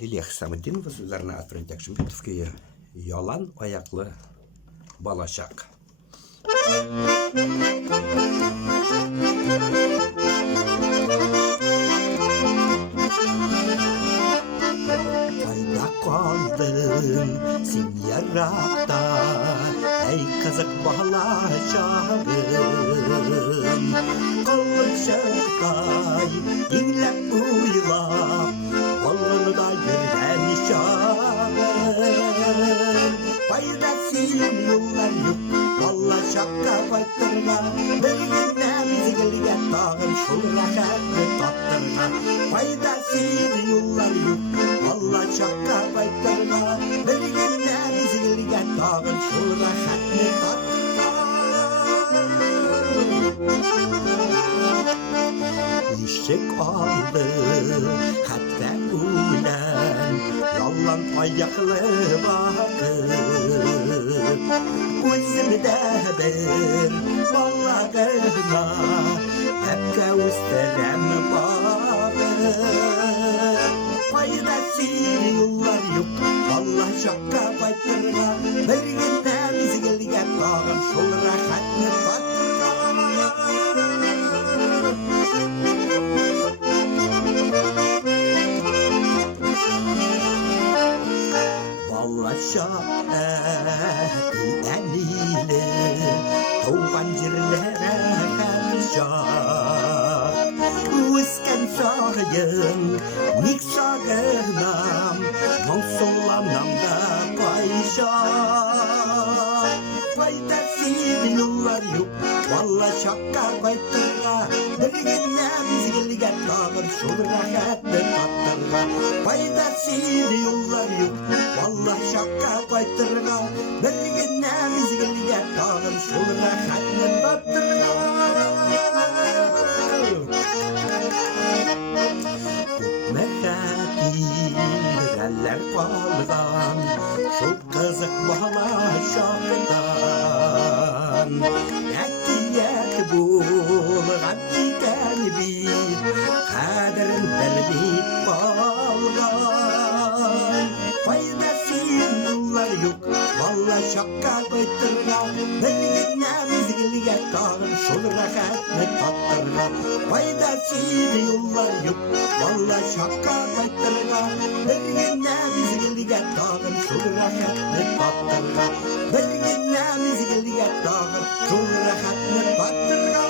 Лилия Хисамутдинова sözlerine Atırın Tekşimbetов'e yalan ayaklı balaşak. Kayda kaldın sen yarakta, ey kazak balaşağım. Kılçıktay dinlep uylap, oğlunu da yerden şahım. Paydaşın yollar yok, valla şakka baktırma. Bir günde bizi gelgen dağın şurra şarkı tattırma. Paydaşın yollar yok, valla şakka baktırma. Bir günde bizi gelgen dağın şurra şarkı tattırma. Eşek aldı hatta ulan, yalan ayaklı bakır. Özümde bir balağına hep gösterem bakır. Paydaşın yollar yok, vallahi şakka baktırma. Bir günde bizi gelgen dağın şurra şarkı tattırma. Ballaşak eniyle doğan yerlere karışak. Üsken sayın nik sağınam, monsulanam da payşak. Paydaşın yollar yok, valla şakka baytıra. Bir günde biz gelgen dağın şurra şarkı tattırga. Paydaşın yollar yok, valla şakka baytıra. Bir günde biz gelgen dağın şurra şarkı tattırga. Mehadireller kalgan şu kızık balaşaktan. Ekiyek bulgan iken bir kaderin belbit kalgan. Paydaşın yollar yok, valla şakka baytırga. Bir günde biz gelgen dağın şurra şarkı tattırga. Paydaşın yollar yok, valla şakka baytırga. Bir günde biz gelgen dağın şurra şarkı tattırga. Bir günde biz gelgen dağın şurra şarkı tattırga.